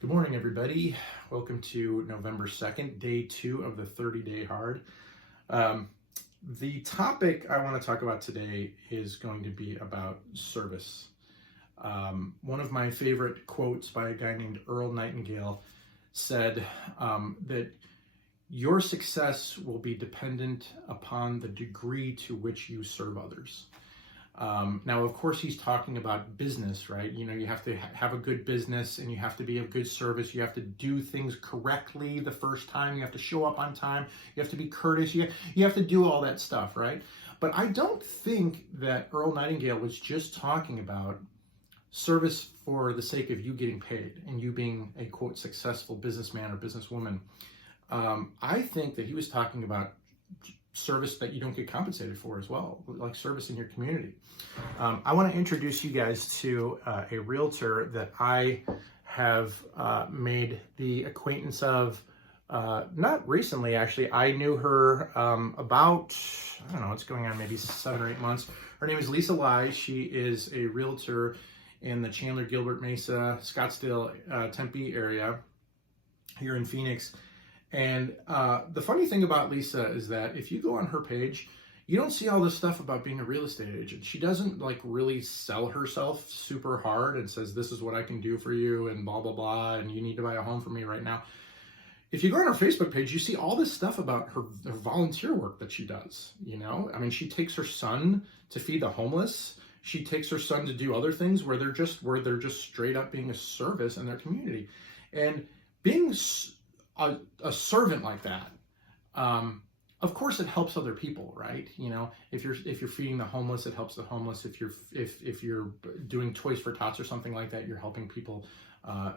Good morning, everybody. Welcome to November 2nd, day 2 of the 30-day hard. Um, the topic I want to talk about today is going to be about service. One of my favorite quotes by a guy named Earl Nightingale said that your success will be dependent upon the degree to which you serve others. Now, of course, he's talking about business, right? You know, you have to have a good business and you have to be of good service. You have to do things correctly the first time. You have to show up on time. You have to be courteous. You have to do all that stuff, right? But I don't think that Earl Nightingale was just talking about service for the sake of you getting paid and you being a, quote, successful businessman or businesswoman. I think that he was talking about service that you don't get compensated for as well, like service in your community. I want to introduce you guys to a realtor that I have made the acquaintance of, not recently actually. I knew her about, I don't know, it's going on maybe 7 or 8 months. Her name is Lisa Lai. She is a realtor in the Chandler, Gilbert, Mesa, Scottsdale, Tempe area here in Phoenix. And the funny thing about Lisa is that if you go on her page, you don't see all this stuff about being a real estate agent. She doesn't like really sell herself super hard and says, this is what I can do for you and blah, blah, blah, and you need to buy a home from me right now. If you go on her Facebook page, you see all this stuff about her volunteer work that she does, you know? I mean, she takes her son to feed the homeless. She takes her son to do other things where they're just straight up being a service in their community. And being a servant like that, of course it helps other people, right? You know, if you're feeding the homeless, it helps the homeless. If you're doing Toys for Tots or something like that, you're helping people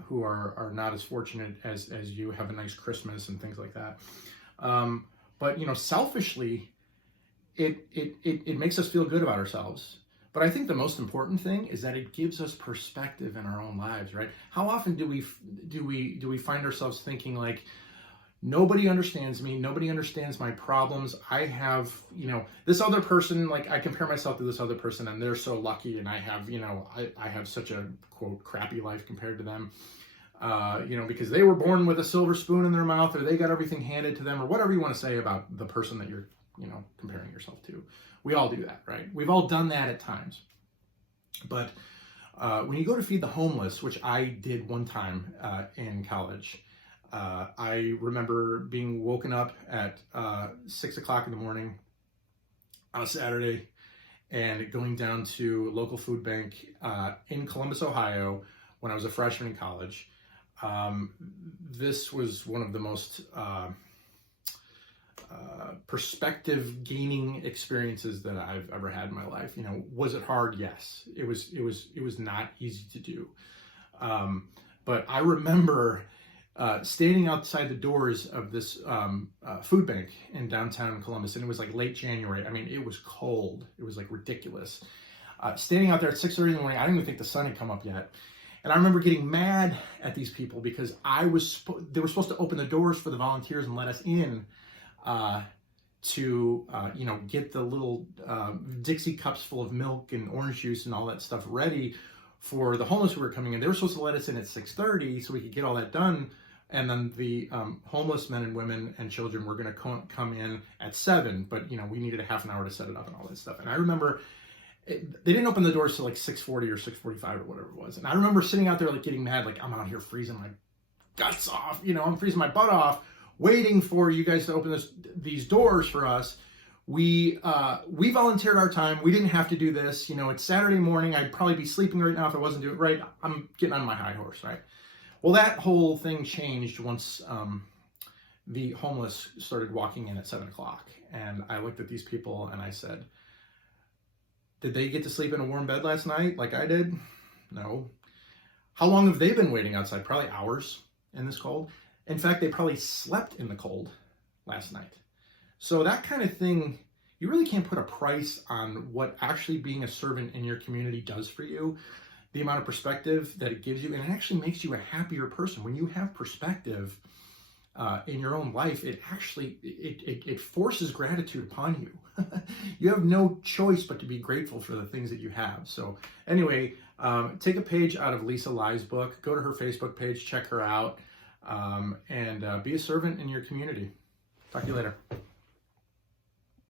who are not as fortunate as you, have a nice Christmas and things like that. But you know, selfishly, it makes us feel good about ourselves. But I think the most important thing is that it gives us perspective in our own lives, right? How often do we find ourselves thinking like, nobody understands me, nobody understands my problems. I have, you know, this other person, like I compare myself to this other person and they're so lucky and I have, you know, I have such a, quote, crappy life compared to them. You know, because they were born with a silver spoon in their mouth, or they got everything handed to them, or whatever you want to say about the person that you're, you know, comparing yourself to. We all do that, right? We've all done that at times. But when you go to feed the homeless, which I did one time in college, I remember being woken up at 6 o'clock in the morning on a Saturday and going down to local food bank in Columbus, Ohio, when I was a freshman in college. This was one of the most perspective gaining experiences that I've ever had in my life. You know, was it hard? Yes. It was not easy to do. But I remember standing outside the doors of this food bank in downtown Columbus, and it was like late January. I mean, it was cold. It was like ridiculous. Standing out there at 6:30 in the morning, I didn't even think the sun had come up yet. And I remember getting mad at these people because they were supposed to open the doors for the volunteers and let us in to you know, get the little Dixie cups full of milk and orange juice and all that stuff ready for the homeless who were coming in. They were supposed to let us in at 6:30 so we could get all that done. And then the homeless men and women and children were going to come in at 7, but you know, we needed a half an hour to set it up and all that stuff. And I remember they didn't open the doors till like 6:40 or 6:45 or whatever it was. And I remember sitting out there like getting mad, like I'm out here freezing my guts off, you know, I'm freezing my butt off, waiting for you guys to open these doors for us. We volunteered our time. We didn't have to do this. You know, it's Saturday morning. I'd probably be sleeping right now if I wasn't doing it right. I'm getting on my high horse, right? Well, that whole thing changed once the homeless started walking in at 7 o'clock. And I looked at these people and I said, did they get to sleep in a warm bed last night like I did? No. How long have they been waiting outside? Probably hours in this cold. In fact, they probably slept in the cold last night. So that kind of thing, you really can't put a price on what actually being a servant in your community does for you. The amount of perspective that it gives you, and it actually makes you a happier person. When you have perspective, in your own life, it actually it forces gratitude upon you. You have no choice but to be grateful for the things that you have. So anyway, take a page out of Lisa Lai's book. Go to her Facebook page, check her out, and be a servant in your community. Talk to you later.